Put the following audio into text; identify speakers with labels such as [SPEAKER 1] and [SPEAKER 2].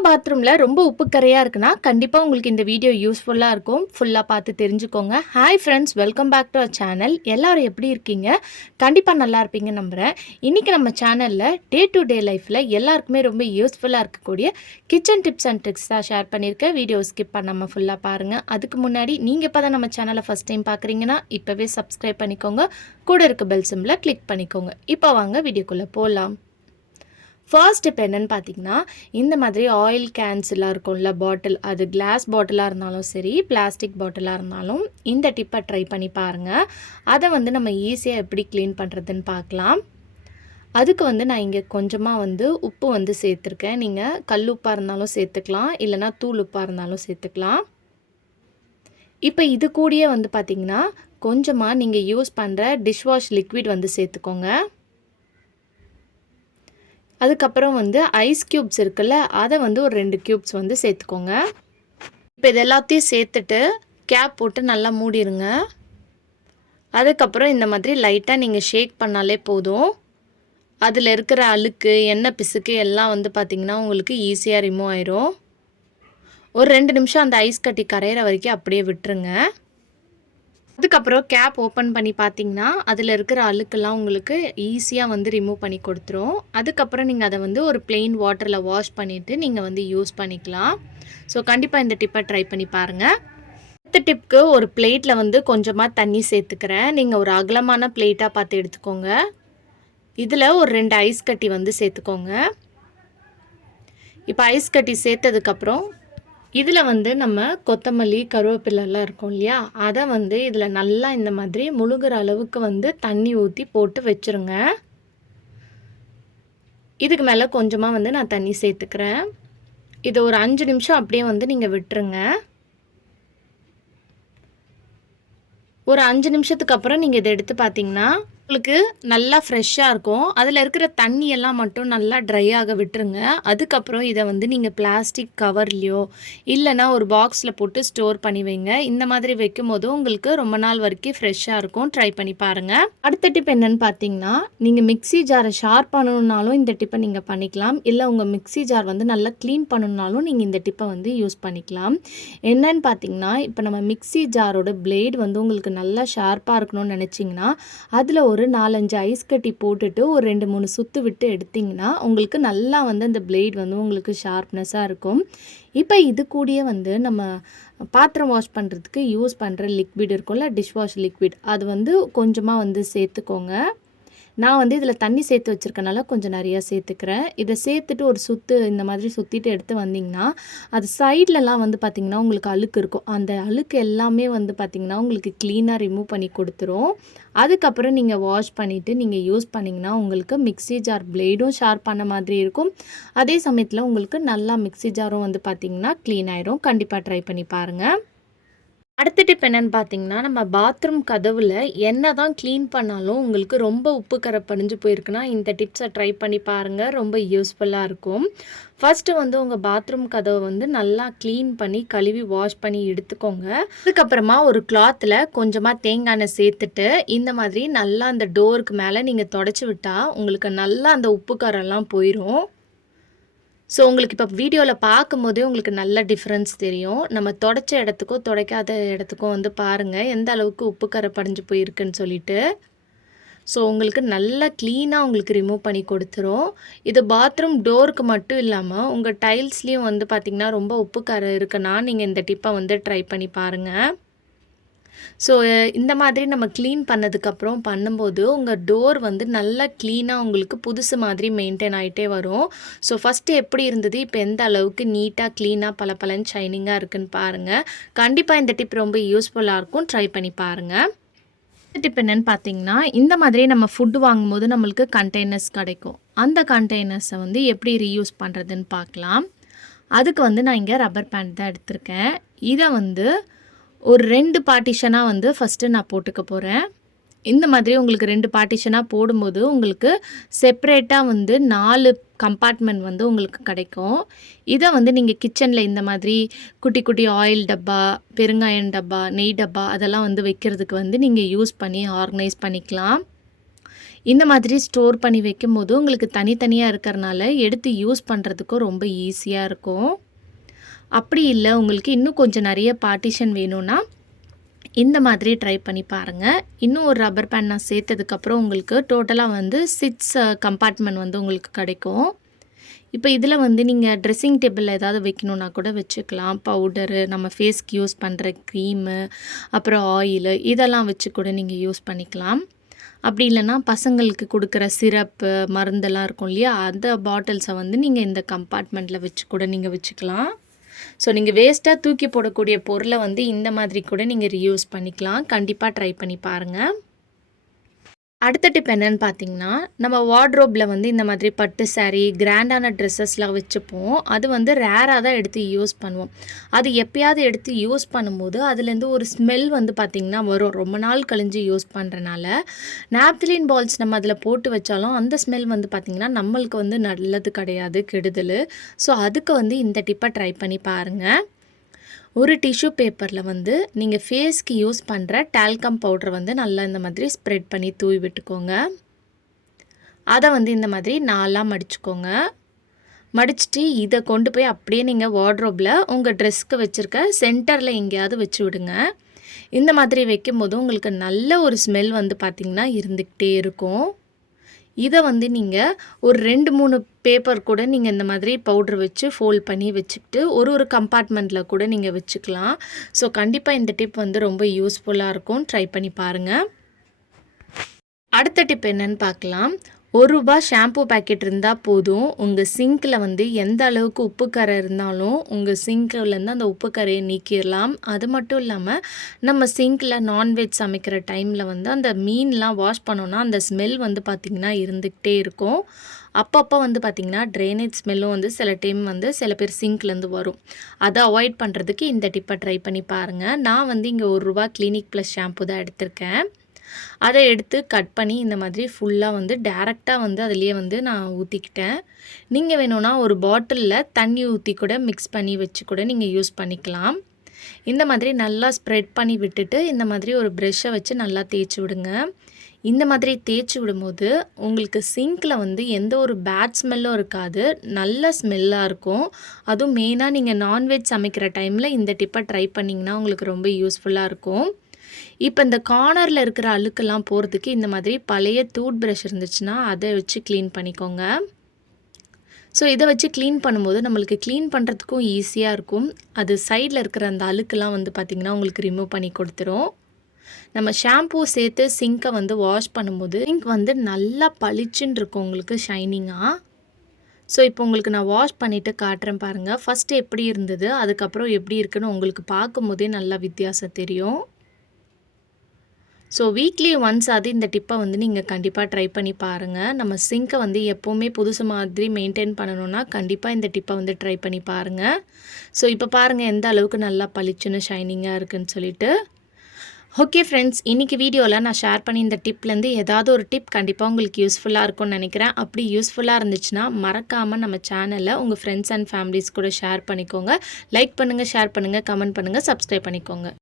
[SPEAKER 1] உங்கள் பாத்ரூமில் ரொம்ப உப்பு கரையாக இருக்குன்னா கண்டிப்பாக உங்களுக்கு இந்த வீடியோ யூஸ்ஃபுல்லாக இருக்கும். ஃபுல்லாக பார்த்து தெரிஞ்சுக்கோங்க. Hi friends welcome back to our channel எல்லோரும் எப்படி இருக்கீங்க? கண்டிப்பாக நல்லா இருப்பீங்க நம்புகிறேன் இன்றைக்கி நம்ம சேனலில் டே டு டே லைஃப்பில் எல்லாருக்குமே ரொம்ப யூஸ்ஃபுல்லாக இருக்கக்கூடிய கிச்சன் டிப்ஸ் அண்ட் ட்ரிக்ஸ் தான் ஷேர் பண்ணியிருக்கேன். வீடியோ ஸ்கிப் பண்ணாமல் ஃபுல்லாக பாருங்கள் அதுக்கு முன்னாடி நீங்கள் இப்போ தான் நம்ம சேனலை ஃபஸ்ட் டைம் பார்க்குறீங்கன்னா இப்போவே சப்ஸ்கிரைப் பண்ணிக்கோங்க. கூட இருக்க பெல் சிம்மில் கிளிக் பண்ணிக்கோங்க. இப்போ வாங்க வீடியோக்குள்ளே போகலாம் ஃபர்ஸ்ட் இப்போ என்னென்னு பார்த்தீங்கன்னா இந்த மாதிரி ஆயில் கேன்ஸ்லாம் இருக்கும்ல பாட்டில் அது கிளாஸ் பாட்டிலாக இருந்தாலும் சரி பிளாஸ்டிக் பாட்டிலாக இருந்தாலும் இந்த டிப்பை ட்ரை பண்ணி பாருங்கள் அதை வந்து நம்ம ஈஸியாக எப்படி க்ளீன் பண்ணுறதுன்னு பார்க்கலாம் அதுக்கு வந்து நான் இங்கே கொஞ்சமாக வந்து உப்பு வந்து சேர்த்துருக்கேன். நீங்கள் கல் உப்பாக இருந்தாலும் சேர்த்துக்கலாம் இல்லைனா தூள் உப்பாக இருந்தாலும் சேர்த்துக்கலாம். இப்போ இது கூடயே வந்து பார்த்திங்கன்னா கொஞ்சமாக நீங்கள் யூஸ் பண்ணுற டிஷ்வாஷ் லிக்விட் வந்து சேர்த்துக்கோங்க. அதுக்கப்புறம் வந்து ஐஸ் க்யூப்ஸ் இருக்குல்ல அதை வந்து ஒரு ரெண்டு க்யூப்ஸ் வந்து சேர்த்துக்கோங்க. இப்போ இது எல்லாத்தையும் சேர்த்துட்டு கேப் போட்டு நல்லா மூடிடுங்க அதுக்கப்புறம் இந்த மாதிரி லைட்டாக நீங்கள் ஷேக் பண்ணாலே போதும். அதில் இருக்கிற அழுக்கு எண்ணெய் பிசுக்கு எல்லாம் வந்து பார்த்திங்கன்னா உங்களுக்கு ஈஸியாக ரிமூவ் ஆயிரும். ஒரு ரெண்டு நிமிஷம் அந்த ஐஸ் கட்டி கரையிற வரைக்கும் அப்படியே விட்டுருங்க. அதுக்கப்புறம் கேப் ஓப்பன் பண்ணி பார்த்தீங்கன்னா அதில் இருக்கிற அழுக்கெல்லாம் உங்களுக்கு ஈஸியாக வந்து ரிமூவ் பண்ணி கொடுத்துரும். அதுக்கப்புறம் நீங்கள் அதை வந்து ஒரு பிளெயின் வாட்டரில் வாஷ் பண்ணிவிட்டு நீங்கள் வந்து யூஸ் பண்ணிக்கலாம். ஸோ கண்டிப்பாக இந்த டிப்பை ட்ரை பண்ணி பாருங்கள் அடுத்த டிப்க்கு ஒரு பிளேட்டில் வந்து கொஞ்சமாக தண்ணி சேர்த்துக்கிறேன். நீங்கள் ஒரு அகலமான பிளேட்டாக பார்த்து எடுத்துக்கோங்க. இதில் ஒரு ரெண்டு ஐஸ் கட்டி வந்து சேர்த்துக்கோங்க. இப்போ ஐஸ் கட்டி சேர்த்ததுக்கப்புறம் இதில் வந்து நம்ம கொத்தமல்லி கருவேப்பிலெல்லாம் இருக்கும் இல்லையா? அதை வந்து இதில் நல்லா இந்த மாதிரி முழுகிற அளவுக்கு வந்து தண்ணி ஊற்றி போட்டு வச்சுருங்க. இதுக்கு மேலே கொஞ்சமாக வந்து நான் தண்ணி சேர்த்துக்கிறேன். இது ஒரு அஞ்சு நிமிஷம் அப்படியே வந்து நீங்கள் விட்டுருங்க. ஒரு அஞ்சு நிமிஷத்துக்கு அப்புறம் நீங்கள் இதை எடுத்து பார்த்தீங்கன்னா உங்களுக்கு நல்லா ஃப்ரெஷ்ஷாக இருக்கும். அதில் இருக்கிற தண்ணி எல்லாம் மட்டும் நல்லா ட்ரை ஆக விட்டுருங்க. அதுக்கப்புறம் இதை வந்து நீங்கள் பிளாஸ்டிக் கவர்லேயோ இல்லைனா ஒரு பாக்ஸில் போட்டு ஸ்டோர் பண்ணி வைங்க. இந்த மாதிரி வைக்கும் போது உங்களுக்கு ரொம்ப நாள் வரைக்கும் ஃப்ரெஷ்ஷாக இருக்கும். ட்ரை பண்ணி பாருங்கள் அடுத்த டிப் என்னென்னு பார்த்தீங்கன்னா நீங்கள் மிக்சி ஜாரை ஷார்ப் பண்ணணுன்னாலும் இந்த டிப்பை நீங்கள் பண்ணிக்கலாம். இல்லை உங்கள் மிக்சி ஜார் வந்து நல்லா க்ளீன் பண்ணணுன்னாலும் நீங்கள் இந்த டிப்பை வந்து யூஸ் பண்ணிக்கலாம். என்னன்னு பார்த்தீங்கன்னா இப்போ நம்ம மிக்சி ஜாரோட பிளேட் வந்து உங்களுக்கு நல்லா ஷார்ப்பாக இருக்கணும்னு நினச்சிங்கன்னா அதில் ஒரு ஒரு நாலஞ்சு ஐஸ் கட்டி போட்டுட்டு ஒரு ரெண்டு மூணு சுற்று விட்டு எடுத்திங்கன்னா உங்களுக்கு நல்லா வந்து அந்த பிளேட் வந்து உங்களுக்கு ஷார்ப்னஸாக இருக்கும். இப்போ இது கூடயே வந்து நம்ம பாத்திரம் வாஷ் பண்ணுறதுக்கு யூஸ் பண்ணுற லிக்விட் இருக்கும்ல டிஷ் வாஷ் லிக்விட் அது வந்து கொஞ்சமாக வந்து சேர்த்துக்கோங்க. நான் வந்து இதில் தண்ணி சேர்த்து வச்சுருக்கனால கொஞ்சம் நிறையா சேர்த்துக்கிறேன். இதை சேர்த்துட்டு ஒரு சுற்று இந்த மாதிரி சுற்றிட்டு எடுத்து வந்திங்கன்னா அது சைட்லலாம் வந்து பார்த்திங்கன்னா உங்களுக்கு அழுக்கு இருக்கும். அந்த அழுக்கு எல்லாமே வந்து பார்த்திங்கன்னா உங்களுக்கு க்ளீனாக ரிமூவ் பண்ணி கொடுத்துரும். அதுக்கப்புறம் நீங்கள் வாஷ் பண்ணிவிட்டு நீங்கள் யூஸ் பண்ணிங்கன்னா உங்களுக்கு மிக்சி ஜார் பிளேடும் ஷார்ப் பண்ண மாதிரி இருக்கும். அதே சமயத்தில் உங்களுக்கு நல்லா மிக்சி ஜாரும் வந்து பார்த்திங்கன்னா க்ளீன் ஆயிரும். கண்டிப்பாக ட்ரை பண்ணி பாருங்கள் அடுத்த டிப் என்னென்னு பார்த்தீங்கன்னா நம்ம பாத்ரூம் கதவில் என்ன தான் க்ளீன் பண்ணாலும் உங்களுக்கு ரொம்ப உப்பு கரை படிஞ்சு போயிருக்குன்னா இந்த டிப்ஸை ட்ரை பண்ணி பாருங்கள் ரொம்ப யூஸ்ஃபுல்லாக இருக்கும். ஃபஸ்ட்டு வந்து உங்கள் பாத்ரூம் கதவை வந்து நல்லா க்ளீன் பண்ணி கழுவி வாஷ் பண்ணி எடுத்துக்கோங்க. அதுக்கப்புறமா ஒரு கிளாத்தில் கொஞ்சமாக தேங்காய் எண்ணெய் சேர்த்துட்டு இந்த மாதிரி நல்லா அந்த டோருக்கு மேலே நீங்கள் தொடச்சி விட்டால் உங்களுக்கு நல்லா அந்த உப்பு கரெல்லாம் போயிடும் ஸோ உங்களுக்கு இப்போ வீடியோவில் பார்க்கும்போதே உங்களுக்கு நல்ல டிஃப்ரென்ஸ் தெரியும். நம்ம தொடச்ச இடத்துக்கும் துடைக்காத இடத்துக்கும் வந்து பாருங்கள் எந்த அளவுக்கு உப்பு கரை படிஞ்சு போயிருக்குன்னு சொல்லிட்டு. ஸோ உங்களுக்கு நல்லா க்ளீனாக உங்களுக்கு ரிமூவ் பண்ணி கொடுத்துரும். இது பாத்ரூம் டோருக்கு மட்டும் இல்லாமல் உங்கள் டைல்ஸ்லேயும் வந்து பார்த்திங்கன்னா ரொம்ப உப்பு கரை இருக்குன்னா நீங்கள் இந்த டிப்பை வந்து ட்ரை பண்ணி பாருங்கள் ஸோ இந்த மாதிரி நம்ம க்ளீன் பண்ணதுக்கப்புறம் பண்ணும்போது உங்கள் டோர் வந்து நல்லா க்ளீனாக உங்களுக்கு புதுசு மாதிரி மெயின்டைன் ஆகிட்டே வரும். ஸோ ஃபஸ்ட்டு எப்படி இருந்தது? இப்போ எந்த அளவுக்கு நீட்டாக க்ளீனாக பல பலன் ஷைனிங்காக இருக்குன்னு பாருங்கள் கண்டிப்பாக இந்த டிப் ரொம்ப யூஸ்ஃபுல்லாக இருக்கும். ட்ரை பண்ணி பாருங்கள் டிப் என்னென்னு பார்த்தீங்கன்னா இந்த மாதிரி நம்ம ஃபுட்டு வாங்கும்போது நம்மளுக்கு கண்டெய்னர்ஸ் கிடைக்கும். அந்த கண்டெய்னர்ஸை வந்து எப்படி ரீயூஸ் பண்ணுறதுன்னு பார்க்கலாம் அதுக்கு வந்து நான் இங்கே ரப்பர் பேண்ட் தான் எடுத்திருக்கேன். இதை வந்து ஒரு ரெண்டு பார்ட்டிஷனாக வந்து ஃபஸ்ட்டு நான் போட்டுக்க போகிறேன் இந்த மாதிரி உங்களுக்கு ரெண்டு பார்ட்டிஷனாக போடும்போது உங்களுக்கு செப்ரேட்டாக வந்து நாலு கம்பார்ட்மெண்ட் வந்து உங்களுக்கு கிடைக்கும். இதை வந்து நீங்கள் கிச்சனில் இந்த மாதிரி குட்டி குட்டி ஆயில் டப்பா பெருங்காயம் டப்பா நெய் டப்பா அதெல்லாம் வந்து வைக்கிறதுக்கு வந்து நீங்கள் யூஸ் பண்ணி ஆர்கனைஸ் பண்ணிக்கலாம். இந்த மாதிரி ஸ்டோர் பண்ணி வைக்கும்போது உங்களுக்கு தனித்தனியாக இருக்கிறனால எடுத்து யூஸ் பண்ணுறதுக்கும் ரொம்ப ஈஸியாக இருக்கும். அப்படி இல்லை உங்களுக்கு இன்னும் கொஞ்சம் நிறைய பார்ட்டிஷன் வேணும்னா இந்த மாதிரி ட்ரை பண்ணி பாருங்கள் இன்னும் ஒரு ரப்பர் பேண்ட் நான் சேர்த்ததுக்கப்புறம் உங்களுக்கு டோட்டலாக வந்து சிக்ஸ் கம்பார்ட்மெண்ட் uh, வந்து உங்களுக்கு கிடைக்கும். இப்போ இதில் வந்து நீங்கள் ட்ரெஸ்ஸிங் டேபிளில் ஏதாவது வைக்கணுன்னா கூட வச்சுக்கலாம். பவுடரு நம்ம ஃபேஸ்க்கு யூஸ் பண்ணுற க்ரீமு அப்புறம் ஆயிலு இதெல்லாம் வச்சு கூட நீங்கள் யூஸ் பண்ணிக்கலாம். அப்படி இல்லைன்னா பசங்களுக்கு கொடுக்குற சிரப்பு மருந்தெல்லாம் இருக்கும் இல்லையா அந்த பாட்டில்ஸை வந்து நீங்கள் இந்த கம்பார்ட்மெண்ட்டில் வச்சு கூட நீங்கள் வச்சுக்கலாம். ஸோ நீங்கள் வேஸ்ட்டாக தூக்கி போடக்கூடிய பொருளை வந்து இந்த மாதிரி கூட நீங்கள் ரியூஸ் பண்ணிக்கலாம். கண்டிப்பாக ட்ரை பண்ணி பாருங்கள் அடுத்த டிப் என்னன்னு பார்த்தீங்கன்னா நம்ம வார்ட்ரோப்பில் வந்து இந்த மாதிரி பட்டு சாரீ கிராண்டான ட்ரெஸ்ஸஸ்லாம் வச்சுப்போம். அது வந்து ரேராக தான் எடுத்து யூஸ் பண்ணுவோம். அது எப்பயாவது எடுத்து யூஸ் பண்ணும்போது அதுலேருந்து ஒரு ஸ்மெல் வந்து பார்த்திங்கன்னா வரும். ரொம்ப நாள் கழிஞ்சு யூஸ் பண்ணுறனால நாப்திலின் பால்ஸ் நம்ம அதில் போட்டு வச்சாலும் அந்த ஸ்மெல் வந்து பார்த்திங்கன்னா நம்மளுக்கு வந்து நல்லது கிடையாது கெடுதல். ஸோ அதுக்கு வந்து இந்த டிப்பை ட்ரை பண்ணி பாருங்கள் ஒரு டிஷ்யூ பேப்பரில் வந்து நீங்கள் ஃபேஸ்க்கு யூஸ் பண்ணுற டால்கம் பவுடர் வந்து நல்லா இந்த மாதிரி ஸ்ப்ரெட் பண்ணி தூவி விட்டுக்கோங்க. அதை வந்து இந்த மாதிரி நாலாக மடிச்சுக்கோங்க. மடிச்சுட்டு இதை கொண்டு போய் அப்படியே நீங்கள் வார்ட்ரோப்பில் உங்கள் ட்ரெஸ்க்கு வச்சுருக்க சென்டரில் எங்கேயாவது வச்சு விடுங்க. இந்த மாதிரி வைக்கும்போது உங்களுக்கு நல்ல ஒரு ஸ்மெல் வந்து பார்த்திங்கன்னா இருந்துக்கிட்டே இருக்கும். இதை வந்து நீங்கள் ஒரு ரெண்டு மூணு பேப்பர் கூட நீங்கள் இந்த மாதிரி பவுட்ரு வச்சு ஃபோல்ட் பண்ணி வச்சுக்கிட்டு ஒரு ஒரு கம்பார்ட்மெண்ட்டில் கூட நீங்கள் வச்சுக்கலாம். ஸோ கண்டிப்பாக இந்த டிப் வந்து ரொம்ப யூஸ்ஃபுல்லாக இருக்கும். ட்ரை பண்ணி பாருங்கள் அடுத்த டிப் என்னன்னு பார்க்கலாம். ஒரு ரூபா ஷாம்பு பாக்கெட் இருந்தால் போதும். உங்கள் சிங்க்கில் வந்து எந்த அளவுக்கு உப்பு கரை இருந்தாலும் உங்கள் சிங்க்லேருந்து அந்த உப்பு கரையை நீக்கிடலாம் அது மட்டும் இல்லாமல் நம்ம சிங்க்கில் நான்வெஜ் சமைக்கிற டைமில் வந்து அந்த மீன்லாம் வாஷ் பண்ணோன்னா அந்த ஸ்மெல் வந்து பார்த்திங்கன்னா இருந்துக்கிட்டே இருக்கும். அப்பப்போ வந்து பார்த்திங்கன்னா ட்ரைனேஜ் ஸ்மெல்லும் வந்து சில டைம் வந்து சில பேர் சிங்க்லேருந்து வரும். அதை அவாய்ட் பண்ணுறதுக்கு இந்த டிப்பை ட்ரை பண்ணி பாருங்கள் நான் வந்து இங்கே ஒரு ரூபா கிளினிக் ப்ளஸ் ஷாம்பு தான் எடுத்திருக்கேன். அதை எடுத்து கட் பண்ணி இந்த மாதிரி ஃபுல்லாக வந்து டேரெக்டாக வந்து அதுலேயே வந்து நான் ஊற்றிக்கிட்டேன் நீங்கள் வேணும்னா ஒரு பாட்டிலில் தண்ணி ஊற்றி கூட மிக்ஸ் பண்ணி வச்சு கூட நீங்கள் யூஸ் பண்ணிக்கலாம். இந்த மாதிரி நல்லா ஸ்ப்ரெட் பண்ணி விட்டுட்டு இந்த மாதிரி ஒரு ப்ரெஷ்ஷை வச்சு நல்லா தேய்ச்சி விடுங்க. இந்த மாதிரி தேய்ச்சி விடும்போது உங்களுக்கு சிங்க்கில் வந்து எந்த ஒரு பேட் ஸ்மெல்லும் இருக்காது. நல்ல ஸ்மெல்லாக இருக்கும். அதுவும் மெயினாக நீங்கள் நான்வெஜ் சமைக்கிற டைமில் இந்த டிப்பை ட்ரை பண்ணிங்கன்னா உங்களுக்கு ரொம்ப யூஸ்ஃபுல்லாக இருக்கும். இப்போ இந்த கார்னரில் இருக்கிற அழுக்கெல்லாம் போகிறதுக்கு இந்த மாதிரி பழைய டூத் ப்ரஷ் இருந்துச்சுன்னா அதை வச்சு க்ளீன் பண்ணிக்கோங்க. ஸோ இதை வச்சு க்ளீன் பண்ணும்போது நம்மளுக்கு க்ளீன் பண்ணுறதுக்கும் ஈஸியாக இருக்கும். அது சைடில் இருக்கிற அந்த அழுக்கெல்லாம் வந்து பார்த்திங்கன்னா உங்களுக்கு ரிமூவ் பண்ணி கொடுத்துரும். நம்ம ஷாம்பூ சேர்த்து சிங்கை வந்து வாஷ் பண்ணும்போது சிங்க் வந்து நல்லா பளிச்சுன்னு இருக்கும் உங்களுக்கு ஷைனிங்காக ஸோ இப்போ உங்களுக்கு நான் வாஷ் பண்ணிவிட்டு காட்டுறேன் பாருங்கள் ஃபஸ்ட்டு எப்படி இருந்தது அதுக்கப்புறம் எப்படி இருக்குன்னு உங்களுக்கு பார்க்கும்போதே நல்லா வித்தியாசம் தெரியும். ஸோ வீக்லி ஒன்ஸ் அது இந்த டிப்பை வந்து நீங்கள் கண்டிப்பாக ட்ரை பண்ணி பாருங்கள் நம்ம சிங்க்கை வந்து எப்போவுமே புதுசு மாதிரி மெயின்டைன் பண்ணணுன்னா கண்டிப்பாக இந்த டிப்பை வந்து ட்ரை பண்ணி பாருங்கள் ஸோ இப்போ பாருங்கள் எந்த அளவுக்கு நல்லா பளிச்சுன்னு ஷைனிங்காக இருக்குன்னு சொல்லிட்டு. ஓகே ஃப்ரெண்ட்ஸ் இன்றைக்கி வீடியோவில் நான் ஷேர் பண்ணி இந்த டிப்லேருந்து ஏதாவது ஒரு டிப் கண்டிப்பாக உங்களுக்கு யூஸ்ஃபுல்லாக இருக்கும்னு நினைக்கிறேன். அப்படி யூஸ்ஃபுல்லாக இருந்துச்சுன்னா மறக்காமல் நம்ம சேனலை உங்கள் ஃப்ரெண்ட்ஸ் அண்ட் ஃபேமிலிஸ் கூட ஷேர் பண்ணிக்கோங்க. லைக் பண்ணுங்கள் ஷேர் பண்ணுங்கள் கமெண்ட் பண்ணுங்கள் சப்ஸ்கிரைப் பண்ணிக்கோங்க.